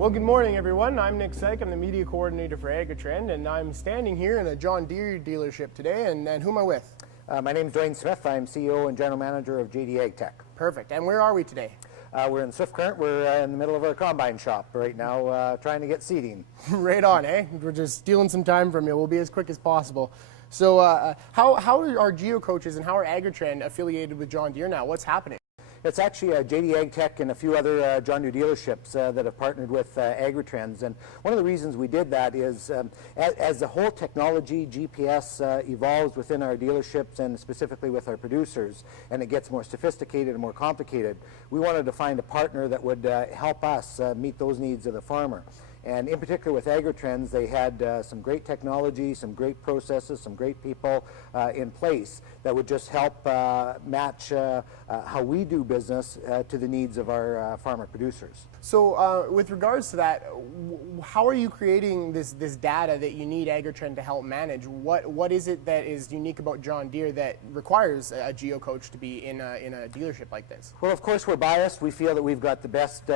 Well, good morning, everyone. I'm Nick Saik. I'm the media coordinator for AGRI-TREND, and I'm standing here in a John Deere dealership today. And who am I with? My name is Duane. I'm CEO and General Manager of Jaydee Ag Tech. Perfect. And where are we today? We're in Swift Current. We're in the middle of our combine shop right now, trying to get seeding. Right on, eh? We're just stealing some time from you. We'll be as quick as possible. So how are AGri-coaches and how are AGRI-TREND affiliated with John Deere now? What's happening? It's actually Jaydee Ag Tech and a few other John Deere dealerships that have partnered with AGRI-TRENDs. And one of the reasons we did that is as the whole technology, GPS, evolves within our dealerships and specifically with our producers, and it gets more sophisticated and more complicated, we wanted to find a partner that would help us meet those needs of the farmer. And in particular with AGRI-TRENDs, they had some great technology, some great processes, some great people in place that would just help match how we do business to the needs of our farmer producers. So with regards to that, how are you creating this data that you need AGRI-TREND to help manage? What is it that is unique about John Deere that requires a geo-coach to be in a dealership like this? Well, of course, we're biased. We feel that we've got the best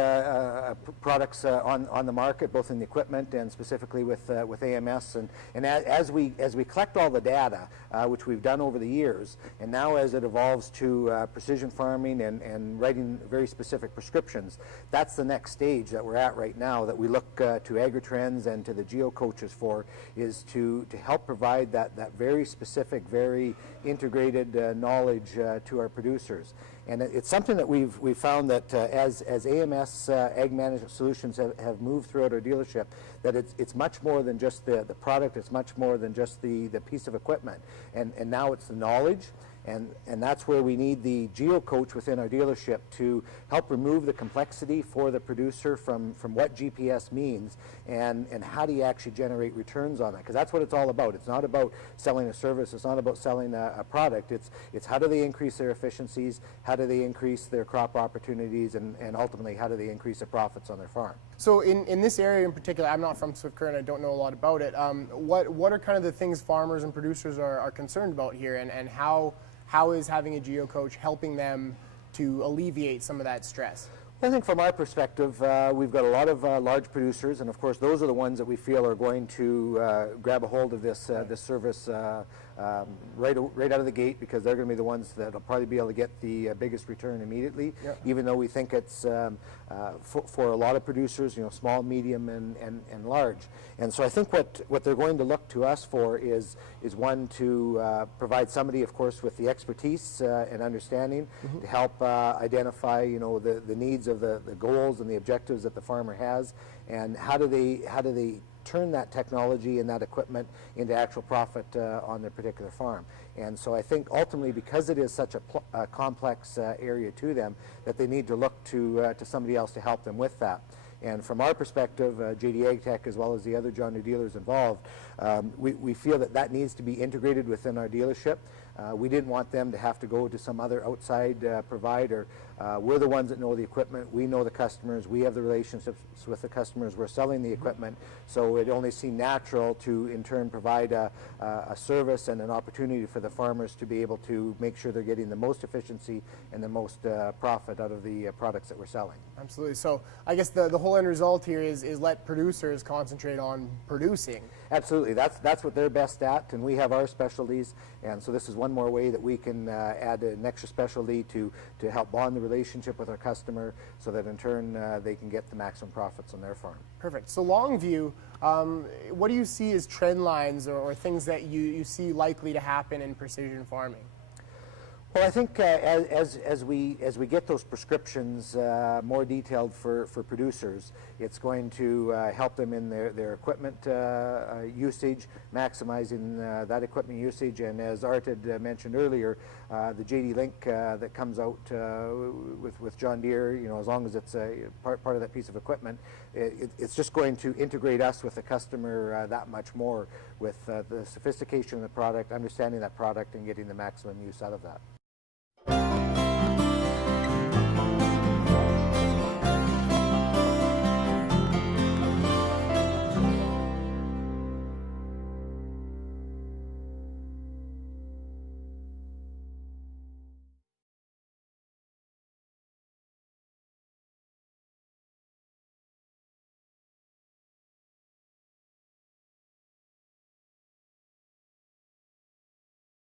products on the market, both in the equipment and specifically with AMS. And as we collect all the data, which we've done over the years, and now as it evolves to precision farming and writing very specific prescriptions, that's the next stage that we're at right now that we look to AGRI-TRENDs and to the geo-coaches for, is to help provide that very specific, very integrated knowledge to our producers. And it's something that we've found that as AMS Ag Management Solutions have moved throughout our dealership, that it's much more than just the product, it's much more than just the piece of equipment. And now it's the knowledge. And that's where we need the geo-coach within our dealership to help remove the complexity for the producer from what GPS means and how do you actually generate returns on that. Because that's what it's all about. It's not about selling a service. It's not about selling a product. It's how do they increase their efficiencies, how do they increase their crop opportunities, and ultimately how do they increase their profits on their farm. So in this area in particular, I'm not from Swift Current, I don't know a lot about it. What are kind of the things farmers and producers are concerned about here, and how is having a geo-coach helping them to alleviate some of that stress? I think from our perspective, we've got a lot of large producers, and of course those are the ones that we feel are going to grab a hold of this service right out of the gate, because they're going to be the ones that will probably be able to get the biggest return immediately. Yep. Even though we think it's for a lot of producers, small, medium, and large. And so I think what they're going to look to us for is one, to provide somebody, of course, with the expertise and understanding to help identify the needs of the goals and the objectives that the farmer has, and how do they turn that technology and that equipment into actual profit on their particular farm. And so I think ultimately, because it is such a complex area to them, that they need to look to somebody else to help them with that. And from our perspective, Jaydee Ag Tech, as well as the other John Deere dealers involved, we feel that needs to be integrated within our dealership. We didn't want them to have to go to some other outside provider. We're the ones that know the equipment. We know the customers. We have the relationships with the customers. We're selling the equipment. So it only seemed natural to, in turn, provide a service and an opportunity for the farmers to be able to make sure they're getting the most efficiency and the most profit out of the products that we're selling. Absolutely. So I guess the whole end result here is let producers concentrate on producing. Absolutely. That's what they're best at, and we have our specialties. And so this is one more way that we can add an extra specialty to help bond the relationship with our customer, so that in turn they can get the maximum profits on their farm. Perfect. So long view, what do you see as trend lines or things that you see likely to happen in precision farming? Well, I think as we get those prescriptions more detailed for producers, it's going to help them in their equipment usage, maximizing that equipment usage. And as Art had mentioned earlier, the Jaydee Link that comes out with John Deere, as long as it's a part of that piece of equipment, it's just going to integrate us with the customer that much more, with the sophistication of the product, understanding that product, and getting the maximum use out of that.